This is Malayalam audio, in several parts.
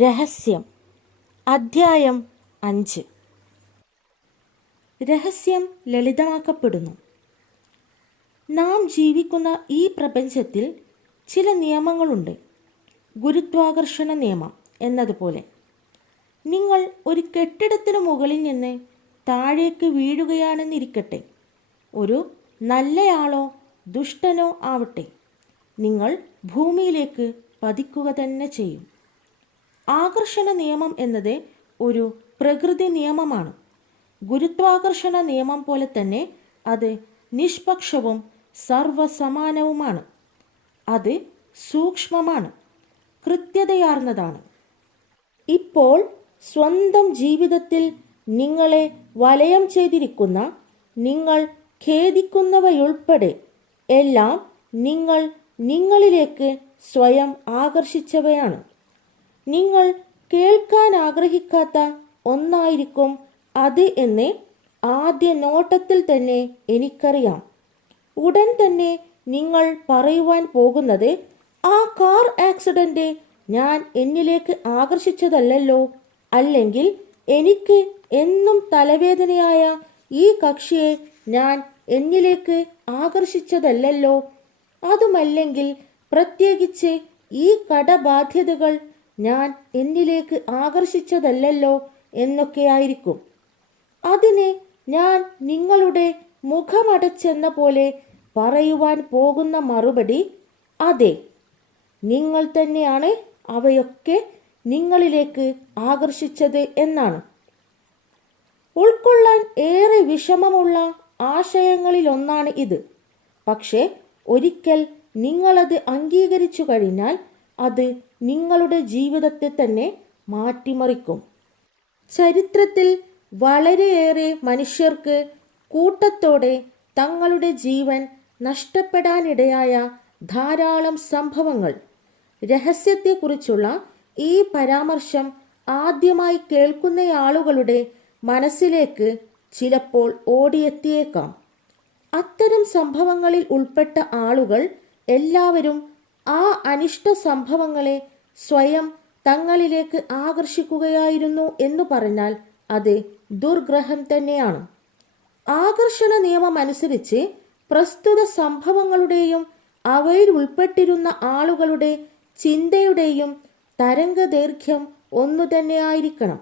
രഹസ്യം അധ്യായം 5. രഹസ്യം ലളിതമാക്കപ്പെടുന്നു. നാം ജീവിക്കുന്ന ഈ പ്രപഞ്ചത്തിൽ ചില നിയമങ്ങളുണ്ട്. ഗുരുത്വാകർഷണ നിയമം എന്നതുപോലെ നിങ്ങൾ ഒരു കെട്ടിടത്തിനു മുകളിൽ നിന്ന് താഴേക്ക് വീഴുകയാണെന്നിരിക്കട്ടെ. ഒരു നല്ലയാളോ ദുഷ്ടനോ ആവട്ടെ, നിങ്ങൾ ഭൂമിയിലേക്ക് പതിക്കുക തന്നെ ചെയ്യും. ആകർഷണ നിയമം എന്നത് ഒരു പ്രകൃതി നിയമമാണ്. ഗുരുത്വാകർഷണ നിയമം പോലെ തന്നെ അത് നിഷ്പക്ഷവും സർവസമാനവുമാണ്. അത് സൂക്ഷ്മമാണ്, കൃത്യതയാർന്നതാണ്. ഇപ്പോൾ സ്വന്തം ജീവിതത്തിൽ നിങ്ങളെ വലയം ചെയ്തിരിക്കുന്ന, നിങ്ങൾ ഖേദിക്കുന്നവയുൾപ്പെടെ എല്ലാം നിങ്ങൾ നിങ്ങളിലേക്ക് സ്വയം ആകർഷിച്ചവയാണ്. നിങ്ങൾ കേൾക്കാൻ ആഗ്രഹിക്കാത്ത ഒന്നായിരിക്കും അത് എന്ന് ആദ്യ നോട്ടത്തിൽ തന്നെ എനിക്കറിയാം. ഉടൻ തന്നെ നിങ്ങൾ പറയുവാൻ പോകുന്നത്, ആ കാർ ആക്സിഡന്റ് ഞാൻ എന്നിലേക്ക് ആകർഷിച്ചതല്ലല്ലോ, അല്ലെങ്കിൽ എനിക്ക് എന്നും തലവേദനയായ ഈ കക്ഷിയെ ഞാൻ എന്നിലേക്ക് ആകർഷിച്ചതല്ലല്ലോ, അതുമല്ലെങ്കിൽ പ്രത്യേകിച്ച് ഈ കടബാധ്യതകൾ ഞാൻ എന്നിലേക്ക് ആകർഷിച്ചതല്ലല്ലോ എന്നൊക്കെയായിരിക്കും. അതിന് ഞാൻ നിങ്ങളുടെ മുഖമടച്ചെന്ന പോലെ പറയുവാൻ പോകുന്ന മറുപടി, അതെ, നിങ്ങൾ തന്നെയാണ് അവയൊക്കെ നിങ്ങളിലേക്ക് ആകർഷിച്ചത് എന്നാണ്. ഉൾക്കൊള്ളാൻ ഏറെ വിഷമമുള്ള ആശയങ്ങളിലൊന്നാണ് ഇത്. പക്ഷേ ഒരിക്കൽ നിങ്ങളത് അംഗീകരിച്ചു കഴിഞ്ഞാൽ അത് നിങ്ങളുടെ ജീവിതത്തെ തന്നെ മാറ്റിമറിക്കും. ചരിത്രത്തിൽ വളരെയേറെ മനുഷ്യർക്ക് കൂട്ടത്തോടെ തങ്ങളുടെ ജീവൻ നഷ്ടപ്പെടാനിടയായ ധാരാളം സംഭവങ്ങൾ. രഹസ്യത്തെക്കുറിച്ചുള്ള ഈ പരാമർശം ആദ്യമായി കേൾക്കുന്നയാളുകളുടെ മനസ്സിലേക്ക് ചിലപ്പോൾ ഓടിയെത്തിയേക്കാം. അത്തരം സംഭവങ്ങളിൽ ഉൾപ്പെട്ട ആളുകൾ എല്ലാവരും ആ അനിഷ്ട സംഭവങ്ങളെ സ്വയം തങ്ങളിലേക്ക് ആകർഷിക്കുകയായിരുന്നു എന്ന് പറഞ്ഞാൽ അത് ദുർഗ്രഹം തന്നെയാണ്. ആകർഷണ നിയമം അനുസരിച്ച് പ്രസ്തുത സംഭവങ്ങളുടെയും അവയിൽ ഉൾപ്പെട്ടിരുന്ന ആളുകളുടെ ചിന്തയുടെയും തരംഗദൈർഘ്യം ഒന്നു തന്നെയായിരിക്കണം.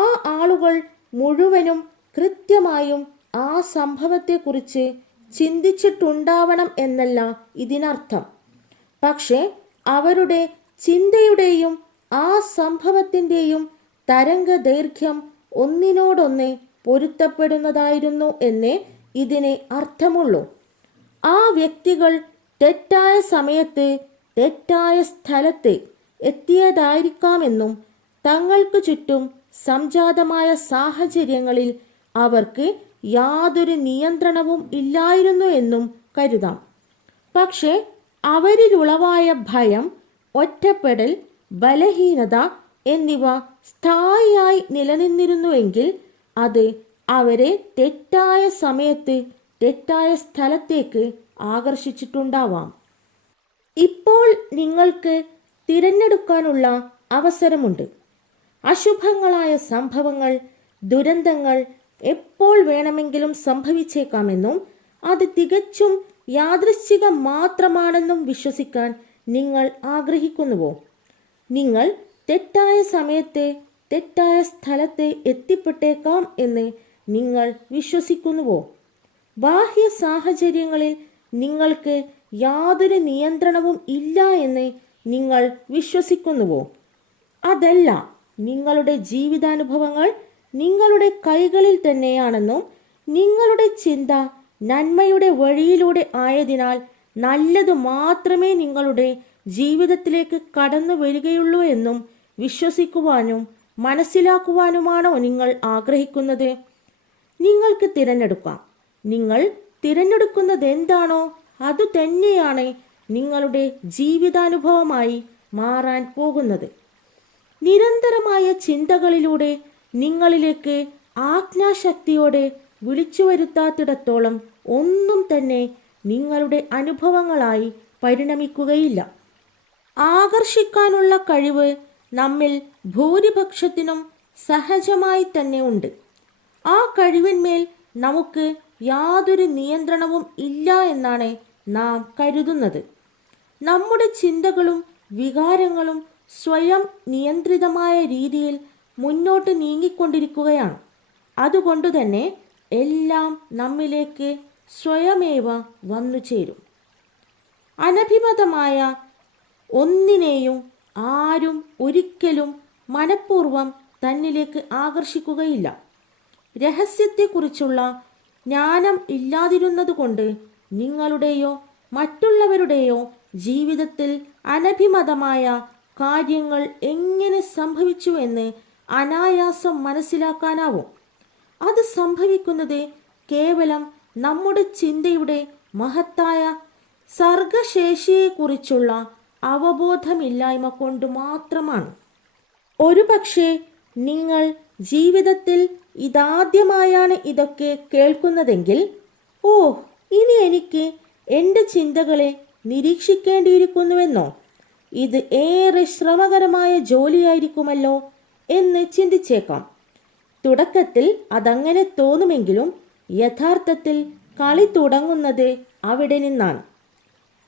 ആ ആളുകൾ മുഴുവനും കൃത്യമായും ആ സംഭവത്തെക്കുറിച്ച് ചിന്തിച്ചിട്ടുണ്ടാവണം എന്നല്ല ഇതിനർത്ഥം. പക്ഷേ അവരുടെ ചിന്തയുടെയും ആ സംഭവത്തിൻ്റെയും തരംഗദൈർഘ്യം ഒന്നിനോടൊന്ന് പൊരുത്തപ്പെടുന്നതായിരുന്നു എന്നേ ഇതിന് അർത്ഥമുള്ളൂ. ആ വ്യക്തികൾ തെറ്റായ സമയത്ത് തെറ്റായ സ്ഥലത്ത് എത്തിയതായിരിക്കാമെന്നും തങ്ങൾക്ക് ചുറ്റും സംജാതമായ സാഹചര്യങ്ങളിൽ അവർക്ക് യാതൊരു നിയന്ത്രണവും ഇല്ലായിരുന്നു എന്നും കരുതാം. പക്ഷേ അവരിലുളവായ ഭയം, ഒറ്റപ്പെടൽ, ബലഹീനത എന്നിവ സ്ഥായിയായി നിലനിന്നിരുന്നുവെങ്കിൽ അത് അവരെ തെറ്റായ സമയത്ത് തെറ്റായ സ്ഥലത്തേക്ക് ആകർഷിച്ചിട്ടുണ്ടാവാം. ഇപ്പോൾ നിങ്ങൾക്ക് തിരഞ്ഞെടുക്കാനുള്ള അവസരമുണ്ട്. അശുഭങ്ങളായ സംഭവങ്ങൾ, ദുരന്തങ്ങൾ എപ്പോൾ വേണമെങ്കിലും സംഭവിച്ചേക്കാമെന്നും അത് തികച്ചും യാദൃശ്ചികം മാത്രമാണെന്നും വിശ്വസിക്കാൻ നിങ്ങൾ ആഗ്രഹിക്കുന്നുവോ? നിങ്ങൾ തെറ്റായ സമയത്ത് തെറ്റായ സ്ഥലത്ത് എത്തിപ്പെട്ടേക്കാം എന്ന് നിങ്ങൾ വിശ്വസിക്കുന്നുവോ? ബാഹ്യ സാഹചര്യങ്ങളിൽ നിങ്ങൾക്ക് യാതൊരു നിയന്ത്രണവും ഇല്ല എന്ന് നിങ്ങൾ വിശ്വസിക്കുന്നുവോ? അതല്ല, നിങ്ങളുടെ ജീവിതാനുഭവങ്ങൾ നിങ്ങളുടെ കൈകളിൽ തന്നെയാണെന്നും നിങ്ങളുടെ ചിന്ത നന്മയുടെ വഴിയിലൂടെ ആയതിനാൽ നല്ലത് മാത്രമേ നിങ്ങളുടെ ജീവിതത്തിലേക്ക് കടന്നു വരികയുള്ളൂ എന്നും വിശ്വസിക്കുവാനും മനസ്സിലാക്കുവാനുമാണോ നിങ്ങൾ ആഗ്രഹിക്കുന്നത്? നിങ്ങൾക്ക് തിരഞ്ഞെടുക്കാം. നിങ്ങൾ തിരഞ്ഞെടുക്കുന്നത് എന്താണോ അതു തന്നെയാണ് നിങ്ങളുടെ ജീവിതാനുഭവമായി മാറാൻ പോകുന്നത്. നിരന്തരമായ ചിന്തകളിലൂടെ നിങ്ങളിലേക്ക് ആജ്ഞാശക്തിയോടെ വിളിച്ചു വരുത്താത്തിടത്തോളം ഒന്നും തന്നെ നിങ്ങളുടെ അനുഭവങ്ങളായി പരിണമിക്കുകയില്ല. ആകർഷിക്കാനുള്ള കഴിവ് നമ്മിൽ ഭൂരിപക്ഷത്തിനും സഹജമായി തന്നെ ഉണ്ട്. ആ കഴിവിന്മേൽ നമുക്ക് യാതൊരു നിയന്ത്രണവും ഇല്ല എന്നാണ് നാം കരുതുന്നത്. നമ്മുടെ ചിന്തകളും വികാരങ്ങളും സ്വയം നിയന്ത്രിതമായ രീതിയിൽ മുന്നോട്ട് നീങ്ങിക്കൊണ്ടിരിക്കുകയാണ്. അതുകൊണ്ടുതന്നെ എല്ലാം നമ്മിലേക്ക് സ്വയമേവ വന്നു ചേരും. അനഭിമതമായ ഒന്നിനെയും ആരും ഒരിക്കലും മനഃപൂർവ്വം തന്നിലേക്ക് ആകർഷിക്കുകയില്ല. രഹസ്യത്തെക്കുറിച്ചുള്ള ജ്ഞാനം ഇല്ലാതിരുന്നതുകൊണ്ട് നിങ്ങളുടെയോ മറ്റുള്ളവരുടെയോ ജീവിതത്തിൽ അനഭിമതമായ കാര്യങ്ങൾ എങ്ങനെ സംഭവിച്ചുവെന്ന് അനായാസം മനസ്സിലാക്കാനാവും. അത് സംഭവിക്കുന്നത് കേവലം നമ്മുടെ ചിന്തയുടെ മഹത്തായ സർഗശേഷിയെക്കുറിച്ചുള്ള അവബോധമില്ലായ്മ കൊണ്ട് മാത്രമാണ്. ഒരുപക്ഷെ നിങ്ങൾ ജീവിതത്തിൽ ഇതാദ്യമായാണ് ഇതൊക്കെ കേൾക്കുന്നതെങ്കിൽ, ഓ, ഇനി എനിക്ക് എൻ്റെ ചിന്തകളെ നിരീക്ഷിക്കേണ്ടിയിരിക്കുന്നുവെന്നോ, ഇത് ഏറെ ശ്രമകരമായ ജോലിയായിരിക്കുമല്ലോ എന്ന് ചിന്തിച്ചേക്കാം. തുടക്കത്തിൽ അതങ്ങനെ തോന്നുമെങ്കിലും യഥാർത്ഥത്തിൽ കളി തുടങ്ങുന്നത് അവിടെ നിന്നാണ്.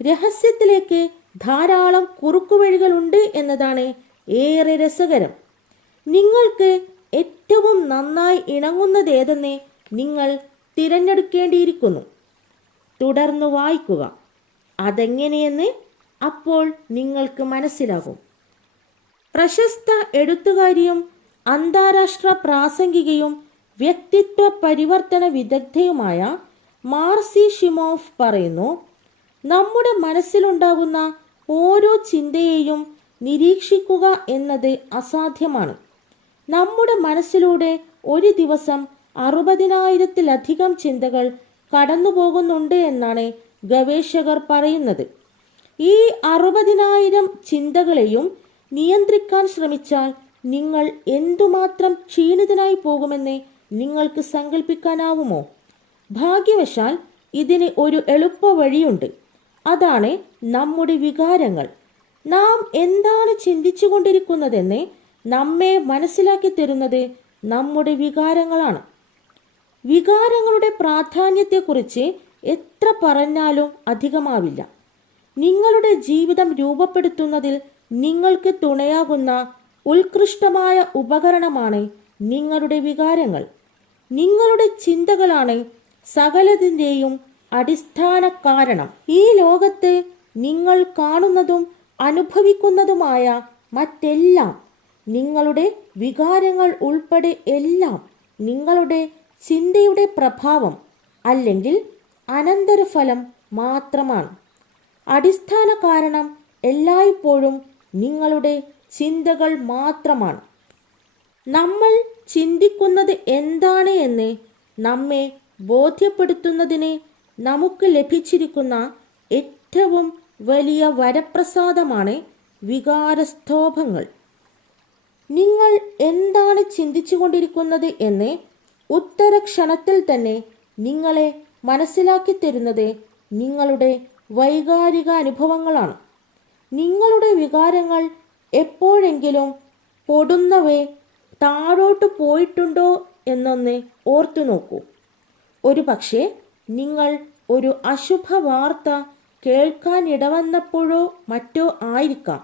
രഹസ്യത്തിലേക്ക് ധാരാളം കുറുക്കുവഴികളുണ്ട് എന്നതാണ് ഏറെ രസകരം. നിങ്ങൾക്ക് ഏറ്റവും നന്നായി ഇണങ്ങുന്നതേതെന്ന് നിങ്ങൾ തിരഞ്ഞെടുക്കേണ്ടിയിരിക്കുന്നു. തുടർന്ന് വായിക്കുക. അതെങ്ങനെയെന്ന് അപ്പോൾ നിങ്ങൾക്ക് മനസ്സിലാകും. പ്രശസ്ത എഴുത്തുകാരിയും അന്താരാഷ്ട്ര പ്രാസംഗികയും വ്യക്തിത്വ പരിവർത്തന വിദഗ്ധയുമായ മാർസി ഷിമോഫ് പറയുന്നു, നമ്മുടെ മനസ്സിലുണ്ടാകുന്ന ഓരോ ചിന്തയെയും നിരീക്ഷിക്കുക എന്നത് അസാധ്യമാണ്. നമ്മുടെ മനസ്സിലൂടെ ഒരു ദിവസം 60,000-ത്തിലധികം ചിന്തകൾ കടന്നുപോകുന്നുണ്ട് എന്നാണ് ഗവേഷകർ പറയുന്നത്. ഈ 60,000 ചിന്തകളെയും നിയന്ത്രിക്കാൻ ശ്രമിച്ചാൽ നിങ്ങൾ എന്തുമാത്രം ക്ഷീണിതനായി പോകുമെന്ന് നിങ്ങൾക്ക് സങ്കല്പിക്കാനാവുമോ? ഭാഗ്യവശാൽ ഇതിന് ഒരു എളുപ്പ വഴിയുണ്ട്. അതാണ് നമ്മുടെ വികാരങ്ങൾ. നാം എന്താണ് ചിന്തിച്ചു കൊണ്ടിരിക്കുന്നതെന്ന് നമ്മെ മനസ്സിലാക്കി തരുന്നത് നമ്മുടെ വികാരങ്ങളാണ്. വികാരങ്ങളുടെ പ്രാധാന്യത്തെക്കുറിച്ച് എത്ര പറഞ്ഞാലും അധികമാവില്ല. നിങ്ങളുടെ ജീവിതം രൂപപ്പെടുത്തുന്നതിൽ നിങ്ങൾക്ക് തുണയാകുന്ന ഉത്കൃഷ്ടമായ ഉപകരണമാണ് നിങ്ങളുടെ വികാരങ്ങൾ. നിങ്ങളുടെ ചിന്തകളാണ് സകലതിൻ്റെയും അടിസ്ഥാന കാരണം. ഈ ലോകത്ത് നിങ്ങൾ കാണുന്നതും അനുഭവിക്കുന്നതുമായ മറ്റെല്ലാം, നിങ്ങളുടെ വികാരങ്ങൾ ഉൾപ്പെടെ എല്ലാം നിങ്ങളുടെ ചിന്തയുടെ പ്രഭാവം അല്ലെങ്കിൽ അനന്തരഫലം മാത്രമാണ്. അടിസ്ഥാന കാരണം എല്ലായ്പ്പോഴും നിങ്ങളുടെ ചിന്തകൾ മാത്രമാണ്. നമ്മൾ ചിന്തിക്കുന്നത് എന്താണ് എന്ന് നമ്മെ ബോധ്യപ്പെടുത്തുന്നതിന് നമുക്ക് ലഭിച്ചിരിക്കുന്ന ഏറ്റവും വലിയ വരപ്രസാദമാണ് വികാരസ്തോഭങ്ങൾ. നിങ്ങൾ എന്താണ് ചിന്തിച്ചു കൊണ്ടിരിക്കുന്നത് എന്ന് ഉത്തരക്ഷണത്തിൽ തന്നെ നിങ്ങളെ മനസ്സിലാക്കി തരുന്നത് നിങ്ങളുടെ വൈകാരിക അനുഭവങ്ങളാണ്. നിങ്ങളുടെ വികാരങ്ങൾ എപ്പോഴെങ്കിലും പൊടുന്നവേ താഴോട്ട് പോയിട്ടുണ്ടോ എന്നൊന്ന് ഓർത്തു നോക്കൂ. ഒരു പക്ഷേ നിങ്ങൾ ഒരു അശുഭ വാർത്ത കേൾക്കാനിടവന്നപ്പോഴോ മറ്റോ ആയിരിക്കാം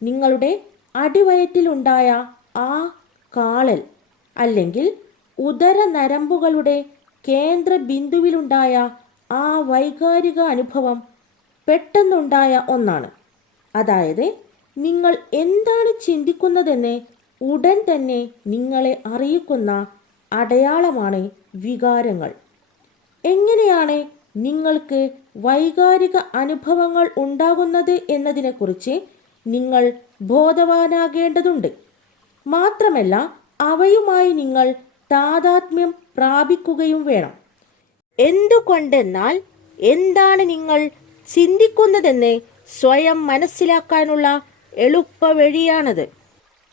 നിങ്ങളുടെ അടിവയറ്റിലുണ്ടായ ആ കാളൽ, അല്ലെങ്കിൽ ഉദര നരമ്പുകളുടെ കേന്ദ്ര ബിന്ദുവിലുണ്ടായ ആ വൈകാരിക അനുഭവം പെട്ടെന്നുണ്ടായ ഒന്നാണ്. അതായത് നിങ്ങൾ എന്താണ് ചിന്തിക്കുന്നതെന്ന് ഉടൻ തന്നെ നിങ്ങളെ അറിയിക്കുന്ന അടയാളമാണ് വികാരങ്ങൾ. എങ്ങനെയാണ് നിങ്ങൾക്ക് വൈകാരിക അനുഭവങ്ങൾ ഉണ്ടാകുന്നത് എന്നതിനെക്കുറിച്ച് നിങ്ങൾ ബോധവാനാകേണ്ടതുണ്ട്. മാത്രമല്ല അവയുമായി നിങ്ങൾ താദാത്മ്യം പ്രാപിക്കുകയും വേണം. എന്തുകൊണ്ടെന്നാൽ എന്താണ് നിങ്ങൾ ചിന്തിക്കുന്നതെന്ന് സ്വയം മനസ്സിലാക്കാനുള്ള എളുപ്പ വഴിയാണത്.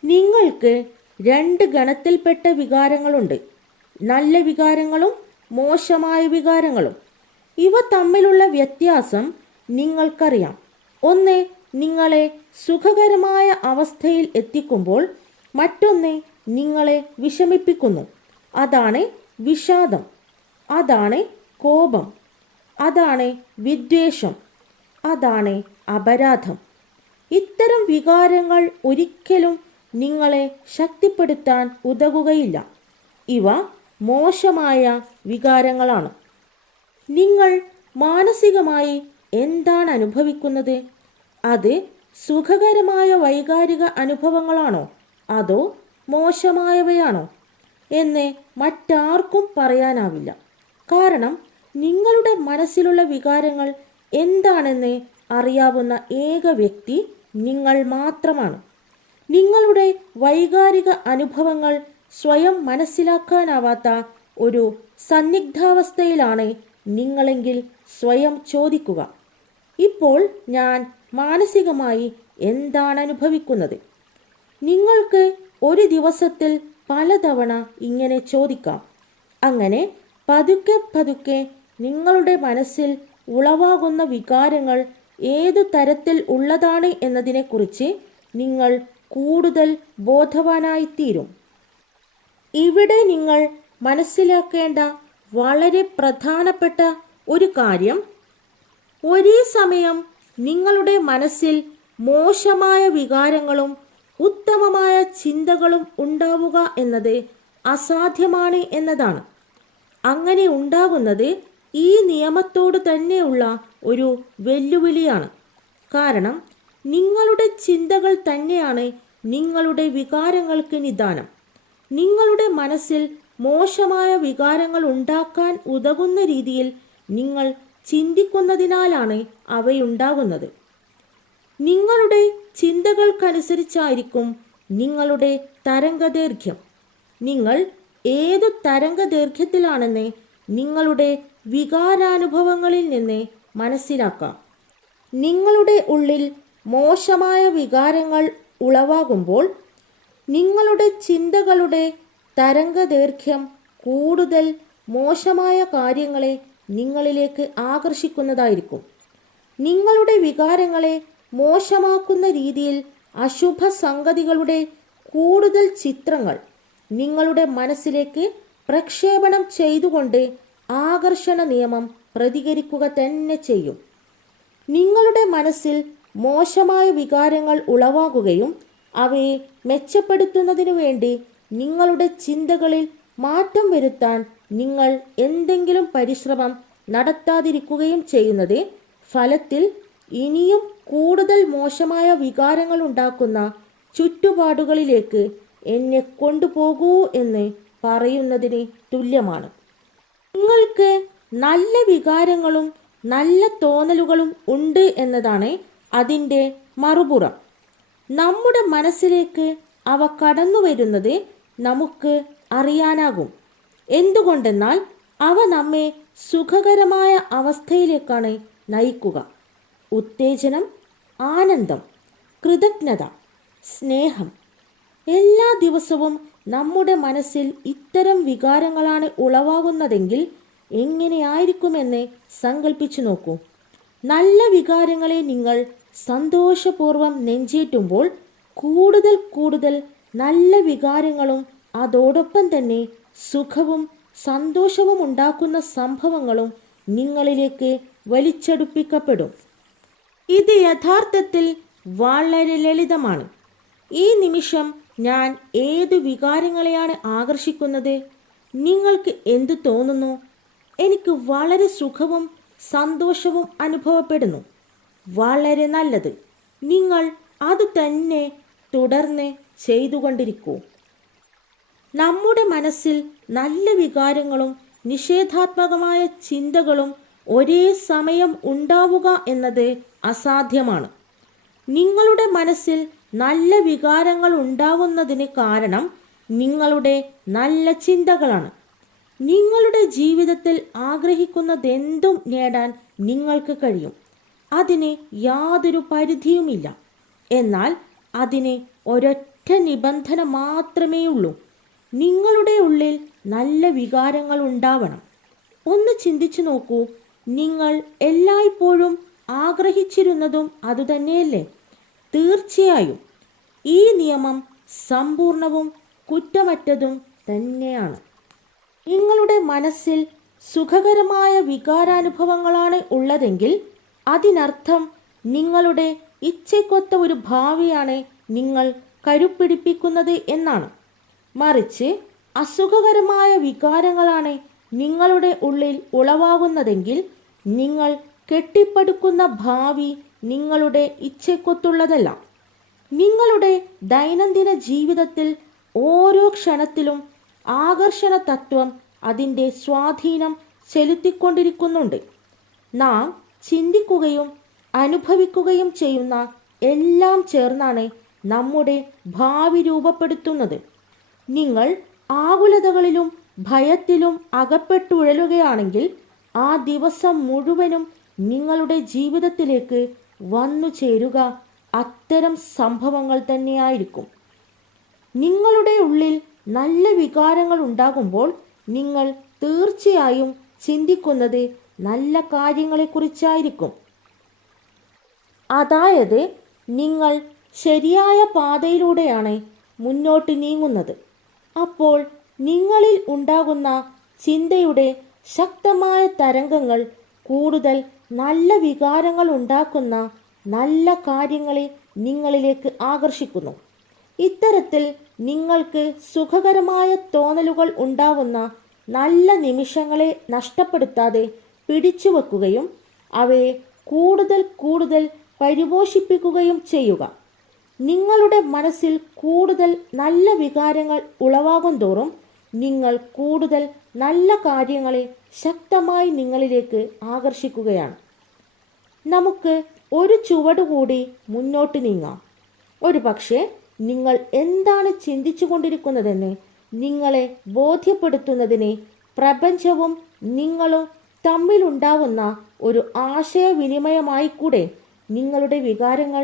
നിങ്ങൾക്ക് 2 ഗണത്തിൽപ്പെട്ട വികാരങ്ങളുണ്ട്. നല്ല വികാരങ്ങളും മോശമായ വികാരങ്ങളും. ഇവ തമ്മിലുള്ള വ്യത്യാസം നിങ്ങൾക്കറിയാം. ഒന്ന് നിങ്ങളെ സുഖകരമായ അവസ്ഥയിൽ എത്തിക്കുമ്പോൾ മറ്റൊന്ന് നിങ്ങളെ വിഷമിപ്പിക്കുന്നു. അതാണ് വിഷാദം, അതാണ് കോപം, അതാണ് വിദ്വേഷം, അതാണ് അപരാധം. ഇത്തരം വികാരങ്ങൾ ഒരിക്കലും നിങ്ങളെ ശക്തിപ്പെടുത്താൻ ഉതകുകയില്ല. ഇവ മോശമായ വികാരങ്ങളാണ്. നിങ്ങൾ മാനസികമായി എന്താണ് അനുഭവിക്കുന്നത്? അത് സുഖകരമായ വൈകാരിക അനുഭവങ്ങളാണോ അതോ മോശമായവയാണോ എന്ന് മറ്റാർക്കും പറയാനാവില്ല. കാരണം നിങ്ങളുടെ മനസ്സിലുള്ള വികാരങ്ങൾ എന്താണെന്ന് അറിയാവുന്ന ഏക വ്യക്തി നിങ്ങൾ മാത്രമാണ്. നിങ്ങളുടെ വൈകാരിക അനുഭവങ്ങൾ സ്വയം മനസ്സിലാക്കാനാവാത്ത ഒരു സന്നിഗ്ധാവസ്ഥയിലാണ് നിങ്ങളെങ്കിൽ സ്വയം ചോദിക്കുക, ഇപ്പോൾ ഞാൻ മാനസികമായി എന്താണ് അനുഭവിക്കുന്നത്? നിങ്ങൾക്ക് ഒരു ദിവസത്തിൽ പലതവണ ഇങ്ങനെ ചോദിക്കാം. അങ്ങനെ പതുക്കെ പതുക്കെ നിങ്ങളുടെ മനസ്സിൽ ഉളവാകുന്ന വികാരങ്ങൾ ഏതു തരത്തിൽ ഉള്ളതാണ് എന്നതിനെക്കുറിച്ച് നിങ്ങൾ കൂടുതൽ ബോധവാനായിത്തീരും. ഇവിടെ നിങ്ങൾ മനസ്സിലാക്കേണ്ട വളരെ പ്രധാനപ്പെട്ട ഒരു കാര്യം, ഒരേ സമയം നിങ്ങളുടെ മനസ്സിൽ മോശമായ വികാരങ്ങളും ഉത്തമമായ ചിന്തകളും ഉണ്ടാവുക എന്നത് അസാധ്യമാണ് എന്നതാണ്. അങ്ങനെ ഉണ്ടാകുന്നത് ഈ നിയമത്തോട് തന്നെയുള്ള ഒരു വെല്ലുവിളിയാണ്. കാരണം നിങ്ങളുടെ ചിന്തകൾ തന്നെയാണ് നിങ്ങളുടെ വികാരങ്ങൾക്ക് നിദാനം. നിങ്ങളുടെ മനസ്സിൽ മോശമായ വികാരങ്ങൾ ഉണ്ടാക്കാൻ ഉതകുന്ന രീതിയിൽ നിങ്ങൾ ചിന്തിക്കുന്നതിനാലാണ് അവയുണ്ടാകുന്നത്. നിങ്ങളുടെ ചിന്തകൾക്കനുസരിച്ചായിരിക്കും നിങ്ങളുടെ തരംഗദൈർഘ്യം. നിങ്ങൾ ഏതു തരംഗദൈർഘ്യത്തിലാണെന്ന് നിങ്ങളുടെ വികാരാനുഭവങ്ങളിൽ നിന്ന് മനസ്സിലാക്കാം. നിങ്ങളുടെ ഉള്ളിൽ മോശമായ വികാരങ്ങൾ ഉളവാകുമ്പോൾ നിങ്ങളുടെ ചിന്തകളുടെ തരംഗദൈർഘ്യം കൂടുതൽ മോശമായ കാര്യങ്ങളെ നിങ്ങളിലേക്ക് ആകർഷിക്കുന്നതായിരിക്കും. നിങ്ങളുടെ വികാരങ്ങളെ മോശമാക്കുന്ന രീതിയിൽ അശുഭ സംഗതികളുടെ കൂടുതൽ ചിത്രങ്ങൾ നിങ്ങളുടെ മനസ്സിലേക്ക് പ്രക്ഷേപണം ചെയ്തുകൊണ്ട് ആകർഷണ നിയമം പ്രതികരിക്കുക തന്നെ ചെയ്യും. നിങ്ങളുടെ മനസ്സിൽ മോശമായ വികാരങ്ങൾ ഉളവാകുകയും അവയെ മെച്ചപ്പെടുത്തുന്നതിനു വേണ്ടി നിങ്ങളുടെ ചിന്തകളിൽ മാറ്റം വരുത്താൻ നിങ്ങൾ എന്തെങ്കിലും പരിശ്രമം നടത്താതിരിക്കുകയും ചെയ്യുന്നത് ഫലത്തിൽ ഇനിയും കൂടുതൽ മോശമായ വികാരങ്ങൾ ഉണ്ടാക്കുന്ന ചുറ്റുപാടുകളിലേക്ക് എന്നെ കൊണ്ടുപോകൂ എന്ന് പറയുന്നതിന് തുല്യമാണ്. നിങ്ങൾക്ക് നല്ല വികാരങ്ങളും നല്ല തോന്നലുകളും ഉണ്ട് എന്നതാണ് അതിൻ്റെ മറുപുറം. നമ്മുടെ മനസ്സിലേക്ക് അവ കടന്നു വരുന്നത് നമുക്ക് അറിയാനാകും. എന്തുകൊണ്ടെന്നാൽ അവ നമ്മെ സുഖകരമായ അവസ്ഥയിലേക്കാണ് നയിക്കുക. ഉത്തേജനം, ആനന്ദം, കൃതജ്ഞത, സ്നേഹം. എല്ലാ ദിവസവും നമ്മുടെ മനസ്സിൽ ഇത്തരം വികാരങ്ങളാണ് ഉളവാകുന്നതെങ്കിൽ എങ്ങനെയായിരിക്കുമെന്ന് സങ്കല്പിച്ചു നോക്കൂ. നല്ല വികാരങ്ങളെ നിങ്ങൾ സന്തോഷപൂർവ്വം നെഞ്ചേറ്റുമ്പോൾ കൂടുതൽ കൂടുതൽ നല്ല വികാരങ്ങളും അതോടൊപ്പം തന്നെ സുഖവും സന്തോഷവും ഉണ്ടാക്കുന്ന സംഭവങ്ങളും നിങ്ങളിലേക്ക് വലിച്ചെടുപ്പിക്കപ്പെടും. ഇത് യഥാർത്ഥത്തിൽ വളരെ ലളിതമാണ്. ഈ നിമിഷം ഞാൻ ഏതു വികാരങ്ങളെയാണ് ആകർഷിക്കുന്നത്? നിങ്ങൾക്ക് എന്തു തോന്നുന്നു? എനിക്ക് വളരെ സുഖവും സന്തോഷവും അനുഭവപ്പെടുന്നു. വളരെ നല്ലത്. നിങ്ങൾ അത് തന്നെ തുടർന്ന് ചെയ്തുകൊണ്ടിരിക്കൂ. നമ്മുടെ മനസ്സിൽ നല്ല വികാരങ്ങളും നിഷേധാത്മകമായ ചിന്തകളും ഒരേ സമയം ഉണ്ടാവുക എന്നത് അസാധ്യമാണ്. നിങ്ങളുടെ മനസ്സിൽ നല്ല വികാരങ്ങൾ ഉണ്ടാവുന്നതിന് കാരണം നിങ്ങളുടെ നല്ല ചിന്തകളാണ്. നിങ്ങളുടെ ജീവിതത്തിൽ ആഗ്രഹിക്കുന്നതെന്തും നേടാൻ നിങ്ങൾക്ക് കഴിയും. അതിന് യാതൊരു പരിധിയുമില്ല. എന്നാൽ അതിന് ഒരൊറ്റ നിബന്ധന മാത്രമേയുള്ളൂ. നിങ്ങളുടെ ഉള്ളിൽ നല്ല വികാരങ്ങൾ ഉണ്ടാവണം. ഒന്ന് ചിന്തിച്ചു നോക്കൂ. നിങ്ങൾ എല്ലായ്പ്പോഴും ആഗ്രഹിച്ചിരുന്നതും അതുതന്നെയല്ലേ? തീർച്ചയായും ഈ നിയമം സമ്പൂർണവും കുറ്റമറ്റതും തന്നെയാണ്. നിങ്ങളുടെ മനസ്സിൽ സുഖകരമായ വികാരാനുഭവങ്ങളാണ് ഉള്ളതെങ്കിൽ അതിനർത്ഥം നിങ്ങളുടെ ഇച്ഛയ്ക്കൊത്ത ഒരു ഭാവിയാണ് നിങ്ങൾ കരുപ്പിടിപ്പിക്കുന്നത് എന്നാണ്. മറിച്ച് അസുഖകരമായ വികാരങ്ങളാണ് നിങ്ങളുടെ ഉള്ളിൽ ഉളവാകുന്നതെങ്കിൽ നിങ്ങൾ കെട്ടിപ്പടുക്കുന്ന ഭാവി നിങ്ങളുടെ ഇച്ഛയ്ക്കൊത്തുള്ളതല്ല. നിങ്ങളുടെ ദൈനംദിന ജീവിതത്തിൽ ഓരോ ക്ഷണത്തിലും ആകർഷണ തത്വം അതിൻ്റെ സ്വാധീനം ചെലുത്തിക്കൊണ്ടിരിക്കുന്നുണ്ട്. നാം ചിന്തിക്കുകയും അനുഭവിക്കുകയും ചെയ്യുന്ന എല്ലാം ചേർന്നാണ് നമ്മുടെ ഭാവി രൂപപ്പെടുത്തുന്നത്. നിങ്ങൾ ആകുലതകളിലും ഭയത്തിലും അകപ്പെട്ടുഴലുകയാണെങ്കിൽ ആ ദിവസം മുഴുവനും നിങ്ങളുടെ ജീവിതത്തിലേക്ക് വന്നു ചേരുക അത്തരം സംഭവങ്ങൾ തന്നെയായിരിക്കും. നിങ്ങളുടെ ഉള്ളിൽ നല്ല വികാരങ്ങൾ ഉണ്ടാകുമ്പോൾ നിങ്ങൾ തീർച്ചയായും ചിന്തിക്കുന്നത് നല്ല കാര്യങ്ങളെക്കുറിച്ചായിരിക്കും. അതായത് നിങ്ങൾ ശരിയായ പാതയിലൂടെയാണ് മുന്നോട്ട് നീങ്ങുന്നത്. അപ്പോൾ നിങ്ങളിൽ ഉണ്ടാകുന്ന ചിന്തയുടെ ശക്തമായ തരംഗങ്ങൾ കൂടുതൽ നല്ല വികാരങ്ങൾ ഉണ്ടാക്കുന്ന നല്ല കാര്യങ്ങളെ നിങ്ങളിലേക്ക് ആകർഷിക്കുന്നു. ഇത്തരത്തിൽ നിങ്ങൾക്ക് സുഖകരമായ തോന്നലുകൾ ഉണ്ടാവുന്ന നല്ല നിമിഷങ്ങളെ നഷ്ടപ്പെടുത്താതെ പിടിച്ചുവെക്കുകയും അവയെ കൂടുതൽ കൂടുതൽ പരിപോഷിപ്പിക്കുകയും ചെയ്യുക. നിങ്ങളുടെ മനസ്സിൽ കൂടുതൽ നല്ല വികാരങ്ങൾ ഉളവാകും തോറും നിങ്ങൾ കൂടുതൽ നല്ല കാര്യങ്ങളെ ശക്തമായി നിങ്ങളിലേക്ക് ആകർഷിക്കുകയാണ്. നമുക്ക് ഒരു ചുവട് കൂടി മുന്നോട്ട് നീങ്ങാം. ഒരു പക്ഷേ നിങ്ങൾ എന്താണ് ചിന്തിച്ചു കൊണ്ടിരിക്കുന്നതെന്ന് നിങ്ങളെ ബോധ്യപ്പെടുത്തുന്നതിന് പ്രപഞ്ചവും നിങ്ങളും തമ്മിലുണ്ടാവുന്ന ഒരു ആശയവിനിമയമായി കൂടെ നിങ്ങളുടെ വികാരങ്ങൾ